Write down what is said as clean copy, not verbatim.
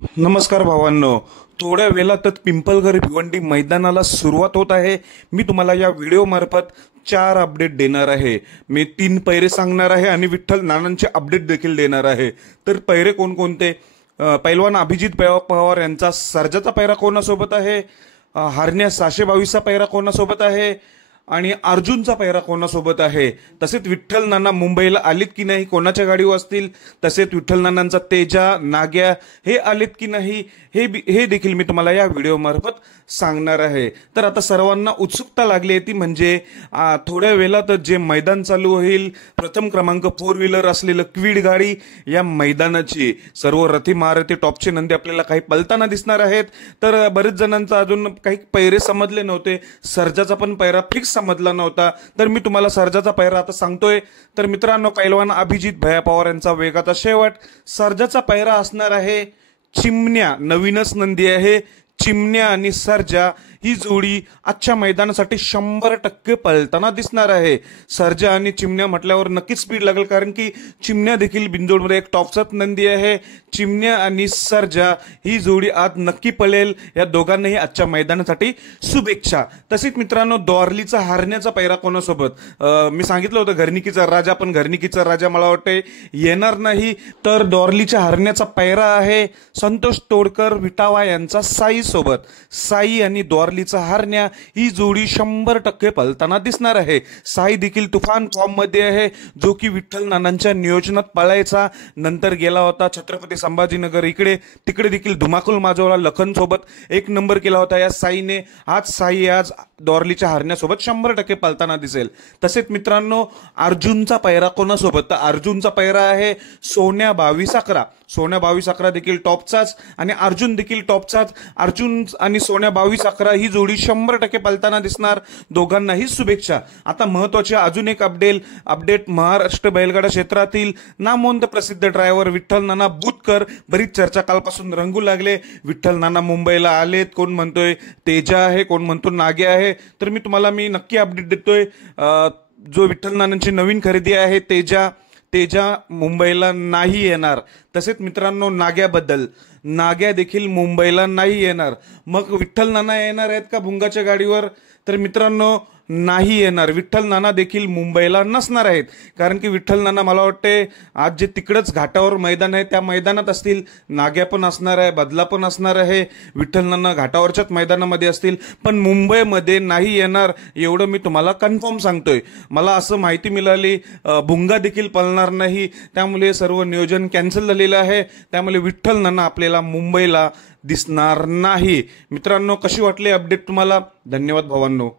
नमस्कार भावांनो. थोड्या वेळातच पिंपळघर भिवंडी मैदानाला सुरुवात होत आहे. मी तुम्हाला या व्हिडिओ मार्फत 4 अपडेट देणार आहे. मी 3 पैरे सांगणार आहे आणि विठ्ठल नानांचे अपडेट देखील देणार आहे. तर पैरे कोणकोणते? पैलवान अभिजित पवार यांचा सर्जाचा पैरा कोणासोबत आहे? हरण्या 622चा पैरा कोणासोबत आहे? आणि अर्जुनचा पैरा कोणासोबत आहे? तसेच विठ्ठल नाना मुंबईला आलीत की नाही, कोणाच्या गाडीवर असतील? तसेच विठ्ठल नानांचा तेजा, नाग्या हे आलेत की नाही, हे देखील मी तुम्हाला या व्हिडिओ मार्फत सांगणार आहे. तर आता सर्वांना उत्सुकता लागली आहे, ती म्हणजे थोड्या वेळात जे मैदान चालू होईल, प्रथम क्रमांक 4 व्हीलर असलेलं क्वीड गाडी या मैदानाची सर्व रथी महारथी टॉपचे नंदी आपल्याला काही पलताना दिसणार आहेत. तर बरेच जणांचा अजून काही पैरे समजले नव्हते. सर्जाचा पण पैरा फिक्स समजला नव्हता. तर मी तुम्हाला सर्जाचा पैरा आता सांगतोय. तर मित्रांनो, पैलवान अभिजित भैया पवार यांचा वेगाचा शेवट. सर्जाचा पैरा असणार आहे चिमण्या. नवीनच नंदी आहे. चिमण्या आणि सर्जा ही जोडी आजच्या मैदानासाठी 100% पळताना दिसणार आहे. सर्जा आणि चिमण्या म्हटल्यावर नक्कीच स्पीड लागेल, कारण की चिमण्या देखील बिंजोडमध्ये एक टॉपचाच नंदी आहे. चिमण्या आणि सर्जा ही जोडी आज नक्की पळेल. या दोघांनाही आजच्या मैदानासाठी शुभेच्छा. तसेच मित्रांनो, दोरलीचा हरण्याचा पैरा कोणासोबत? मी सांगितलं होतं घरनिकीचा राजा, पण घरनिकीचा राजा मला वाटते येणार नाही. तर दोरलीच्या हरण्याचा पैरा आहे संतोष तोडकर विटावा यांचा साई सोबत. साई आणि दोरलीचा हरण्या ही जोडी 100% पळताना दिसणार आहे. साई देखील तुफान फॉर्म मध्ये आहे, जो की विठ्ठल नानांच्या नियोजनात पळायचा. नंतर गेला होता छत्रपती संभाजीनगर इकडे तिकडे देखील धुमाकूल माजवला. लखन सोबत 1 नंबर केला होता या साईने. साई आज दोरलीच्या हरण्यासोबत 100% पळताना दिसेल. तसेच मित्रांनो, अर्जुनचा पैरा कोणासोबत? तर अर्जुनचा पैरा आहे सोन्या 2211. सोन्या 2211 देखील टॉपचाच आणि अर्जुन देखील टॉपचाच. अर्जुन आणि सोन्या 2211 ही जोडी 100% पळताना दिसणार. दोघांनाही शुभेच्छा. आता महत्वाचे अजून एक अपडेट महाराष्ट्र बैलगाडा क्षेत्रातील नामवंत प्रसिद्ध ड्रायव्हर विठ्ठल नाना बुतकर. बरीच चर्चा कालपासून रंगू लागले. विठ्ठल नाना मुंबईला आलेत. कोण म्हणतोय तेजा आहे, कोण म्हणतो नाग्या आहे. तर मी तुम्हाला नक्की अपडेट देतोय. जो विठ्ठल नानांची नवीन खरेदी आहे तेजा मुंबईला नाही येणार. तसेच मित्रांनो, नाग्या देखील मुंबईला नाही येणार. मग विठ्ठल नाना येणार आहेत का भुंगाच्या गाडीवर? तर मित्रांनो, नाही येणार. विठ्ठल नाना देखील मुंबईला नसणार आहेत, कारण की विठ्ठल नाना मला वाटते आज जे तिकडच घाटावर मैदान आहे त्या मैदानात असतील. नाग्या पण असणार आहे, बदला पण असणार आहे. विठ्ठल नाना घाटावरच्याच मैदानामध्ये असतील, पण मुंबईमध्ये नाही येणार एवढं मी तुम्हाला कन्फर्म सांगतोय. मला असं माहिती मिळाली भुंगा देखील पळणार नाही, त्यामुळे सर्व नियोजन कॅन्सल झालेलं आहे. त्यामुळे विठ्ठल नाना आपल्याला मुंबईला दिसणार नाही. मित्रांनो, कशी वाटली अपडेट तुम्हाला? धन्यवाद भावांनो.